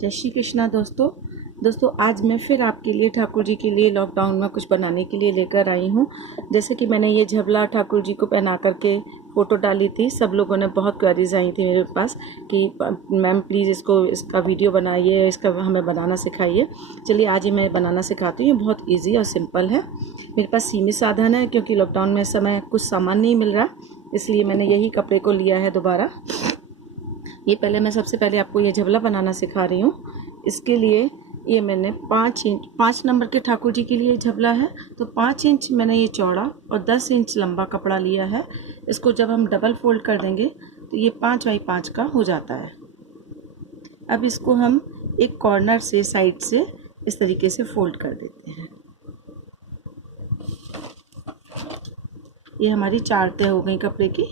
जय श्री कृष्णा दोस्तों आज मैं फिर आपके लिए ठाकुर जी के लिए लॉकडाउन में कुछ बनाने के लिए लेकर आई हूँ। जैसे कि मैंने ये झबला ठाकुर जी को पहना करके फ़ोटो डाली थी। सब लोगों ने बहुत क्वेरीज आई थी मेरे पास कि मैम प्लीज़ इसका वीडियो बनाइए, इसका हमें बनाना सिखाइए। चलिए आज ही मैं बनाना सिखाती हूँ। बहुत ईजी और सिंपल है। मेरे पास सीमित साधन है क्योंकि लॉकडाउन में समय कुछ सामान नहीं मिल रहा, इसलिए मैंने यही कपड़े को लिया है दोबारा। ये पहले मैं सबसे पहले आपको ये झबला बनाना सिखा रही हूँ। इसके लिए ये मैंने 5 नंबर के ठाकुर जी के लिए झबला है, तो 5 इंच मैंने ये चौड़ा और 10 इंच लंबा कपड़ा लिया है। इसको जब हम डबल फोल्ड कर देंगे तो ये 5 बाई 5 का हो जाता है। अब इसको हम एक कॉर्नर से साइड से इस तरीके से फोल्ड कर देते हैं। ये हमारी 4 तय हो गई कपड़े की।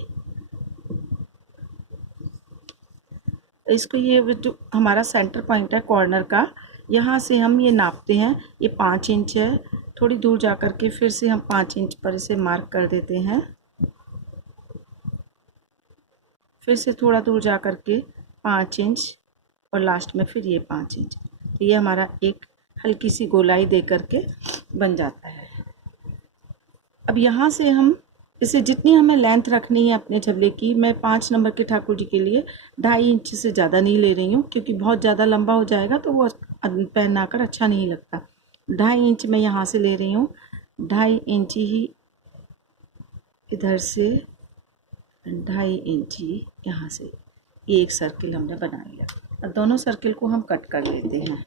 इसको ये जो हमारा सेंटर पॉइंट है कॉर्नर का, यहाँ से हम ये नापते हैं। ये 5 इंच है। थोड़ी दूर जा कर के फिर से हम 5 इंच पर इसे मार्क कर देते हैं। फिर से थोड़ा दूर जा कर के 5 इंच और लास्ट में फिर ये 5 इंच। तो ये हमारा एक हल्की सी गोलाई दे कर के बन जाता है। अब यहाँ से हम इसे जितनी हमें लेंथ रखनी है अपने झबले की, मैं 5 नंबर के ठाकुर जी के लिए 2.5 इंच से ज़्यादा नहीं ले रही हूँ, क्योंकि बहुत ज़्यादा लंबा हो जाएगा तो वो पहना कर अच्छा नहीं लगता। 2.5 इंच मैं यहाँ से ले रही हूँ। 2.5 इंच ही इधर से, 2.5 इंच ही यहाँ से। ये एक सर्किल हमने बना लिया। अब दोनों सर्किल को हम कट कर लेते हैं।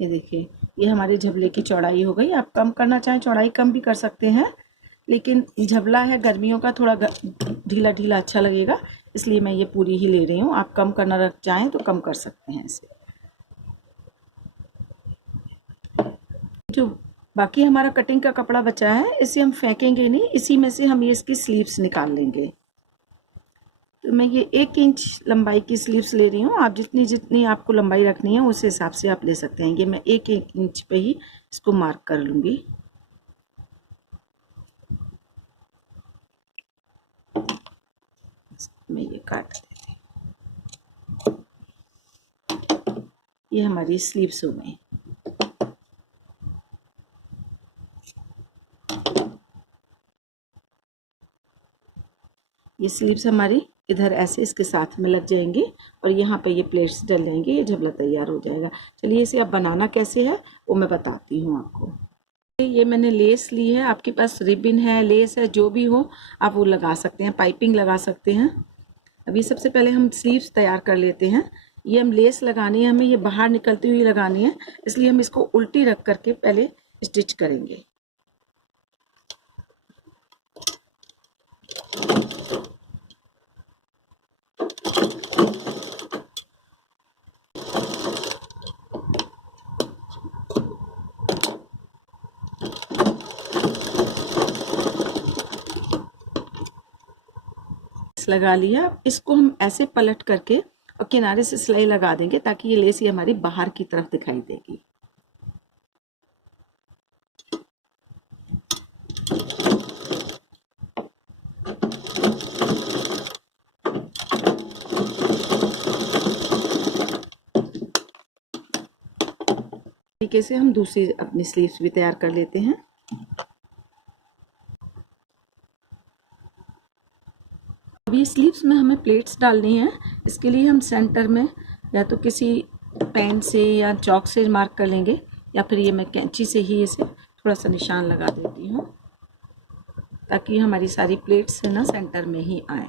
ये देखिए, ये हमारे झबले की चौड़ाई हो गई। आप कम करना चाहें चौड़ाई कम भी कर सकते हैं, लेकिन झबला है गर्मियों का, थोड़ा ढीला ढीला अच्छा लगेगा, इसलिए मैं ये पूरी ही ले रही हूँ। आप कम करना रख चाहें तो कम कर सकते हैं इसे। जो बाकी हमारा कटिंग का कपड़ा बचा है इसे हम फेंकेंगे नहीं, इसी में से हम ये इसकी स्लीव्स निकाल लेंगे। तो मैं ये 1 इंच लंबाई की स्लीव्स ले रही हूँ। आप जितनी जितनी आपको लंबाई रखनी है उस हिसाब से आप ले सकते हैं। ये मैं 1 इंच पे ही इसको मार्क कर लूँगी। मैं ये काट देती हूँ। ये हमारी स्लीव्स हो गई। ये स्लीव्स हमारी इधर ऐसे इसके साथ में लग जाएंगी और यहाँ पे ये प्लेट्स डल जाएंगे। ये झबला तैयार हो जाएगा। चलिए इसे अब बनाना कैसे है वो मैं बताती हूँ आपको। ये मैंने लेस ली है। आपके पास रिबन है, लेस है, जो भी हो आप वो लगा सकते हैं, पाइपिंग लगा सकते हैं। अभी सबसे पहले हम स्लीव्स तैयार कर लेते हैं। ये हम लेस लगानी है, हमें ये बाहर निकलती हुई लगानी है, इसलिए हम इसको उल्टी रख करके पहले स्टिच करेंगे। लगा लिया। इसको हम ऐसे पलट करके और किनारे से सिलाई लगा देंगे ताकि ये लेस हमारी बाहर की तरफ दिखाई देगी। तरीके से हम दूसरी अपनी स्लीव्स भी तैयार कर लेते हैं। अभी स्लीव्स में हमें प्लेट्स डालनी है। इसके लिए हम सेंटर में या तो किसी पेन से या चॉक से मार्क कर लेंगे, या फिर ये मैं कैंची से ही इसे थोड़ा सा निशान लगा देती हूँ ताकि हमारी सारी प्लेट्स है ना सेंटर में ही आए।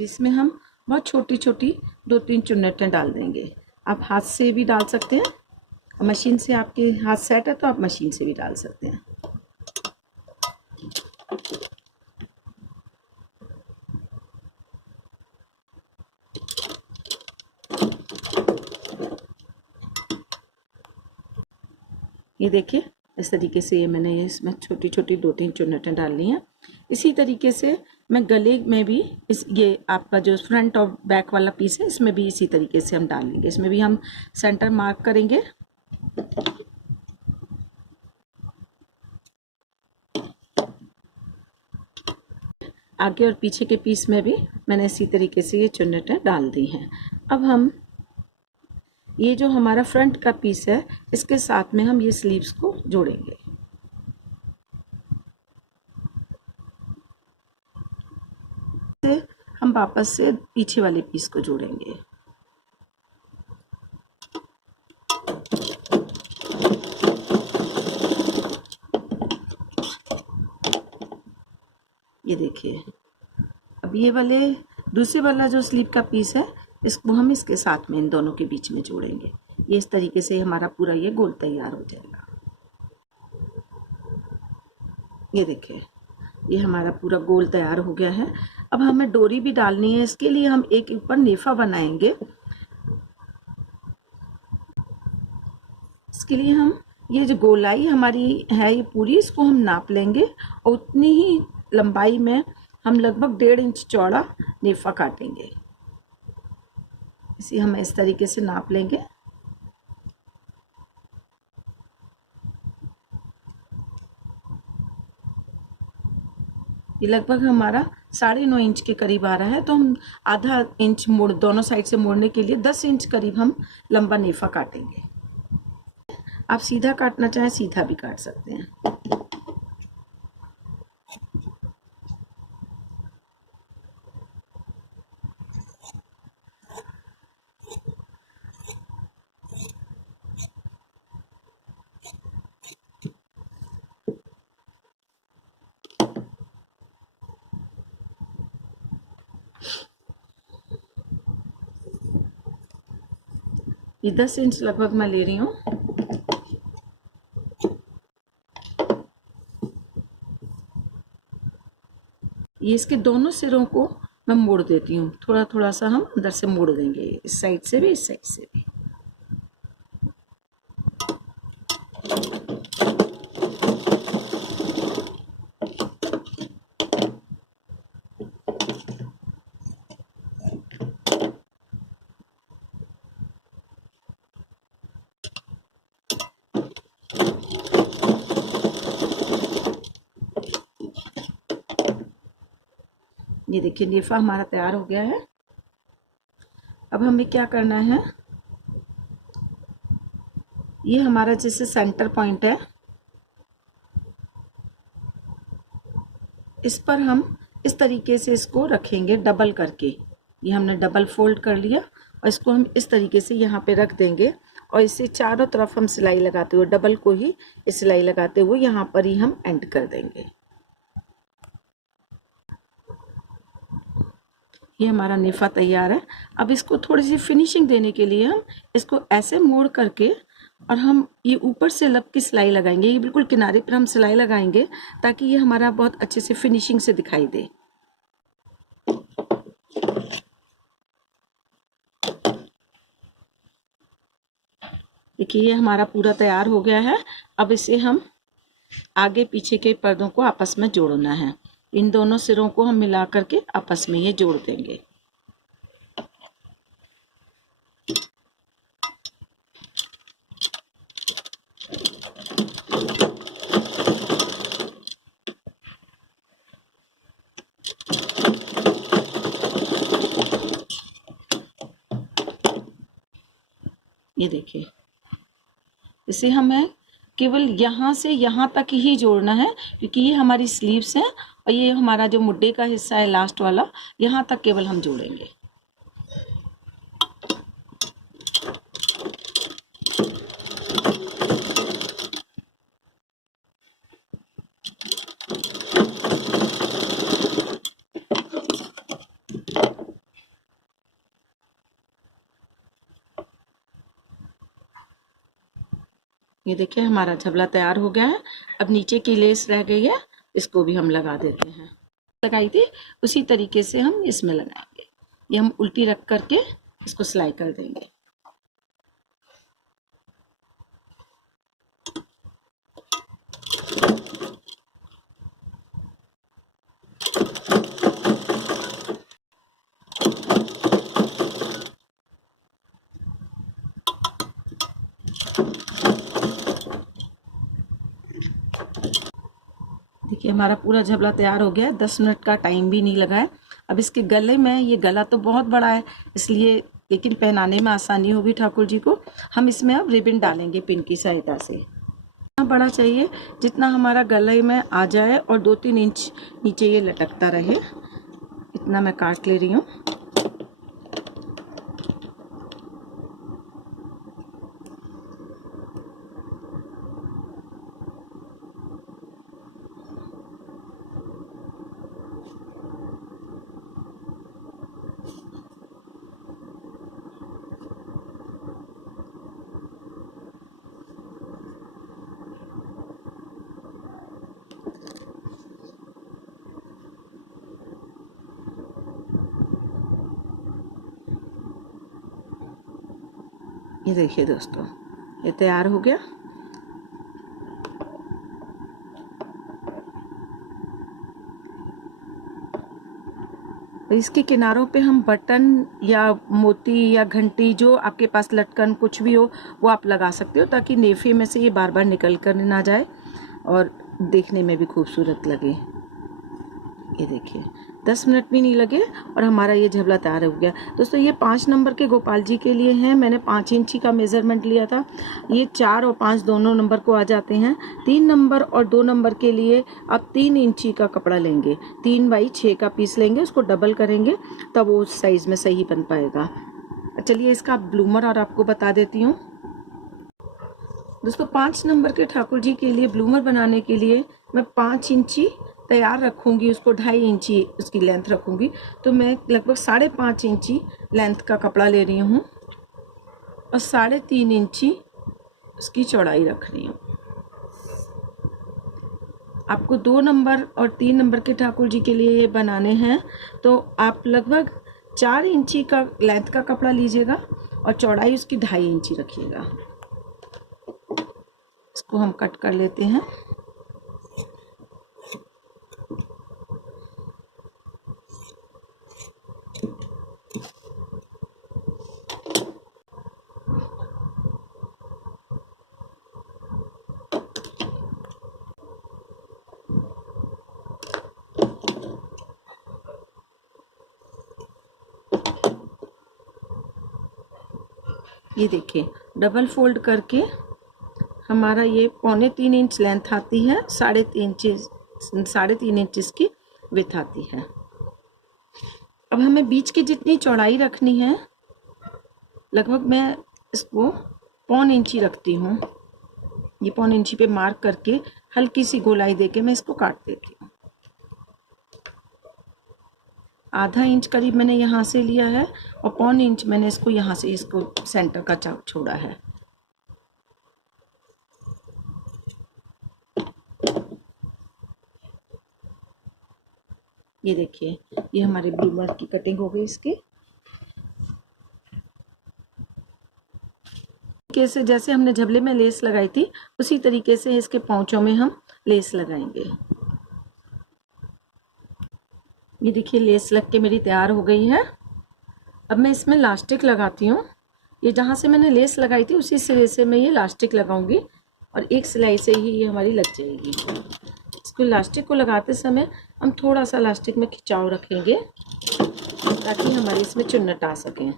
इसमें हम बहुत छोटी छोटी 2-3 चुन्नटें डाल देंगे। आप हाथ से भी डाल सकते हैं, मशीन से आपके हाथ सेट है तो आप मशीन से भी डाल सकते हैं। ये देखिए, इस तरीके से ये मैंने इसमें छोटी छोटी 2-3 चुन्नटें डालनी हैं। इसी तरीके से मैं गले में भी इस ये आपका जो फ्रंट और बैक वाला पीस है इसमें भी इसी तरीके से हम डालेंगे। इसमें भी हम सेंटर मार्क करेंगे। आगे और पीछे के पीस में भी मैंने इसी तरीके से ये चुन्नटें डाल दी हैं। अब हम ये जो हमारा फ्रंट का पीस है इसके साथ में हम ये स्लीव्स को जोड़ेंगे। हम वापस से पीछे वाले पीस को जोड़ेंगे। ये देखिए, अब ये वाले दूसरे वाला जो स्लीव का पीस है इसको हम इसके साथ में इन दोनों के बीच में जोड़ेंगे। ये इस तरीके से हमारा पूरा ये गोल तैयार हो जाएगा। ये देखिए, ये हमारा पूरा गोल तैयार हो गया है। अब हमें डोरी भी डालनी है। इसके लिए हम एक ऊपर नेफा बनाएंगे। इसके लिए हम ये जो गोलाई हमारी है ये पूरी, इसको हम नाप लेंगे और उतनी ही लंबाई में हम लगभग 1.5 इंच चौड़ा नेफा काटेंगे। इसे हम इस तरीके से नाप लेंगे। ये लगभग हमारा 9.5 इंच के करीब आ रहा है, तो हम आधा इंच मोड़ दोनों साइड से मोड़ने के लिए 10 इंच करीब हम लंबा नेफा काटेंगे। आप सीधा काटना चाहें सीधा भी काट सकते हैं। ये 10 इंच लगभग मैं ले रही हूँ। ये इसके दोनों सिरों को मैं मोड़ देती हूँ। थोड़ा थोड़ा सा हम अंदर से मोड़ देंगे, इस साइड से भी इस साइड से भी। ये देखिए, नेफा हमारा तैयार हो गया है। अब हमें क्या करना है, ये हमारा जैसे सेंटर पॉइंट है, इस पर हम इस तरीके से इसको रखेंगे डबल करके। ये हमने डबल फोल्ड कर लिया और इसको हम इस तरीके से यहाँ पे रख देंगे और इसे चारों तरफ हम सिलाई लगाते हुए, डबल को ही सिलाई लगाते हुए यहाँ पर ही हम एंड कर देंगे। ये हमारा नेफा तैयार है। अब इसको थोड़ी सी फिनिशिंग देने के लिए हम इसको ऐसे मोड़ करके और हम ये ऊपर से लब की सिलाई लगाएंगे। ये बिल्कुल किनारे पर हम सिलाई लगाएंगे ताकि ये हमारा बहुत अच्छे से फिनिशिंग से दिखाई दे। देखिए, ये हमारा पूरा तैयार हो गया है। अब इसे हम आगे पीछे के पर्दों को आपस में जोड़ना है। इन दोनों सिरों को हम मिला करके आपस में ये जोड़ देंगे। ये देखिए, इसे हमें केवल यहाँ से यहाँ तक ही जोड़ना है क्योंकि ये हमारी स्लीव्स हैं और ये हमारा जो मुड्ढे का हिस्सा है लास्ट वाला, यहाँ तक केवल हम जोड़ेंगे। ये देखिए, हमारा झबला तैयार हो गया है। अब नीचे की लेस रह गई है, इसको भी हम लगा देते हैं। लगाई थी उसी तरीके से हम इसमें लगाएंगे। ये हम उल्टी रख करके इसको सिलाई कर देंगे। देखिए हमारा पूरा झबला तैयार हो गया है, 10 मिनट का टाइम भी नहीं लगा है। अब इसके गले में, ये गला तो बहुत बड़ा है इसलिए, लेकिन पहनाने में आसानी होगी ठाकुर जी को। हम इसमें अब रिबन डालेंगे पिन की सहायता से। इतना बड़ा चाहिए जितना हमारा गले में आ जाए और 2-3 इंच नीचे ये लटकता रहे, इतना मैं काट ले रही हूँ। ये देखिए दोस्तों, ये तैयार हो गया। इसके किनारों पे हम बटन या मोती या घंटी, जो आपके पास लटकन कुछ भी हो, वो आप लगा सकते हो, ताकि नेफे में से ये बार बार निकल कर ना जाए और देखने में भी खूबसूरत लगे। ये देखिए 10 मिनट भी नहीं लगे और हमारा ये झबला तैयार हो गया। दोस्तों ये 5 नंबर के गोपाल जी के लिए हैं। मैंने 5 इंची का मेज़रमेंट लिया था। ये 4 और 5 दोनों नंबर को आ जाते हैं। 3 नंबर और 2 नंबर के लिए आप 3 इंची का कपड़ा लेंगे, 3x6 का पीस लेंगे, उसको डबल करेंगे तब वो उस साइज़ में सही बन पाएगा। चलिए इसका ब्लूमर और आपको बता देती हूँ। दोस्तों 5 नंबर के ठाकुर जी के लिए ब्लूमर बनाने के लिए मैं 5 इंची तैयार रखूँगी, उसको 2.5 इंची उसकी लेंथ रखूँगी। तो मैं लगभग 5.5 इंची लेंथ का कपड़ा ले रही हूँ और 3.5 इंची उसकी चौड़ाई रख रही हूँ। आपको 2 नंबर और 3 नंबर के ठाकुर जी के लिए ये बनाने हैं तो आप लगभग 4 इंची का लेंथ का कपड़ा लीजिएगा और चौड़ाई उसकी 2.5 इंची रखिएगा। इसको हम कट कर लेते हैं। ये देखिए डबल फोल्ड करके हमारा ये 3.25 इंच लेंथ आती है, 3.5 इंच इसकी विड्थ आती है। अब हमें बीच की जितनी चौड़ाई रखनी है, लगभग मैं इसको 1.25 इंची रखती हूँ। ये 1.25 इंची पे मार्क करके हल्की सी गोलाई देके मैं इसको काट देती हूँ। आधा इंच करीब मैंने यहाँ से लिया है और 1.25 इंच मैंने इसको यहाँ से इसको सेंटर का चाप छोड़ा है। ये देखिए ये हमारे ब्लूमर की कटिंग हो गई इसकी। कैसे जैसे हमने झबले में लेस लगाई थी उसी तरीके से इसके पौंचों में हम लेस लगाएंगे। ये देखिए लेस लग के मेरी तैयार हो गई है। अब मैं इसमें लास्टिक लगाती हूँ। ये जहाँ से मैंने लेस लगाई थी उसी सिरे से मैं ये लास्टिक लगाऊंगी और एक सिलाई से ही ये हमारी लग जाएगी। इसको लास्टिक को लगाते समय हम थोड़ा सा लास्टिक में खिंचाव रखेंगे ताकि हमारे इसमें चुन्नट आ सकें।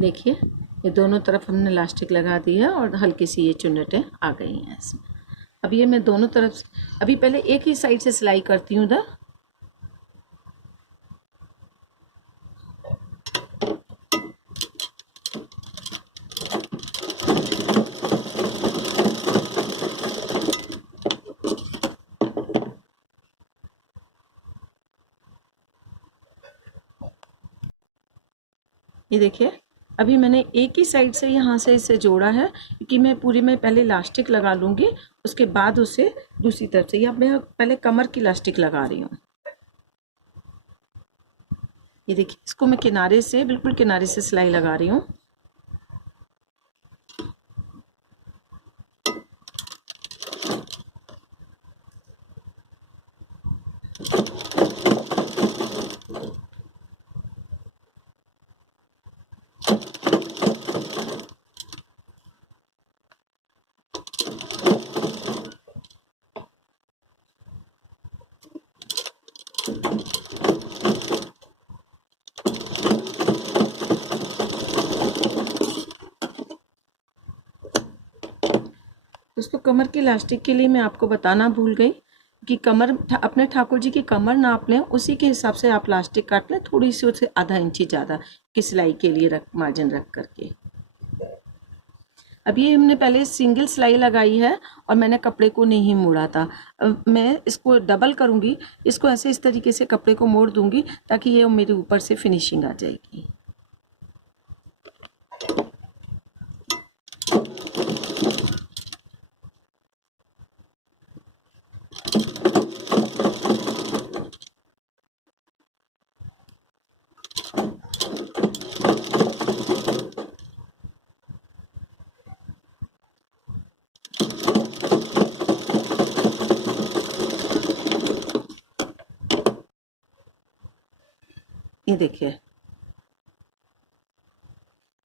देखिए ये दोनों तरफ हमने लास्टिक लगा दी है और हल्की सी ये चुन्नटें आ गई हैं इसमें। अब ये मैं दोनों तरफ, अभी पहले एक ही साइड से सिलाई करती हूँ इधर। ये देखिए, अभी मैंने एक ही साइड से यहाँ से इसे जोड़ा है कि मैं पूरी में पहले इलास्टिक लगा लूँगी, उसके बाद उसे दूसरी तरफ से, या मैं पहले कमर की इलास्टिक लगा रही हूँ। ये देखिए, इसको मैं किनारे से, बिल्कुल किनारे से सिलाई लगा रही हूँ। दोस्तों, कमर की इलास्टिक के लिए मैं आपको बताना भूल गई कि कमर, अपने ठाकुर जी की कमर नाप लें, उसी के हिसाब से आप इलास्टिक काट लें, थोड़ी सी उससे आधा इंची ज़्यादा की सिलाई के लिए मार्जिन रख करके। अब ये हमने पहले सिंगल सिलाई लगाई है और मैंने कपड़े को नहीं मोड़ा था। अब मैं इसको डबल करूँगी, इसको ऐसे इस तरीके से कपड़े को मोड़ दूँगी ताकि ये मेरे ऊपर से फिनिशिंग आ जाएगी। ये देखिए,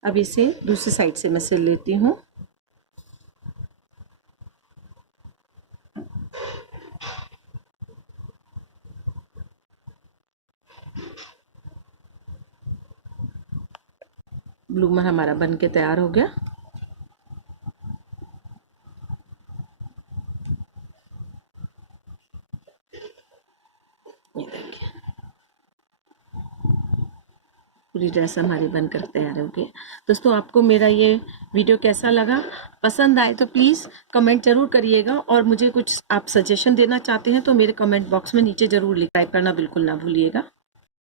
अब इसे दूसरी साइड से मैं सिल लेती हूँ। ब्लूमर हमारा बन के तैयार हो गया। ये देखिए, पूरी ड्रेस हमारी बनकर तैयार हो गई। दोस्तों, आपको मेरा ये वीडियो कैसा लगा? पसंद आए तो प्लीज़ कमेंट ज़रूर करिएगा, और मुझे कुछ आप सजेशन देना चाहते हैं तो मेरे कमेंट बॉक्स में नीचे ज़रूर टाइप करना बिल्कुल ना भूलिएगा।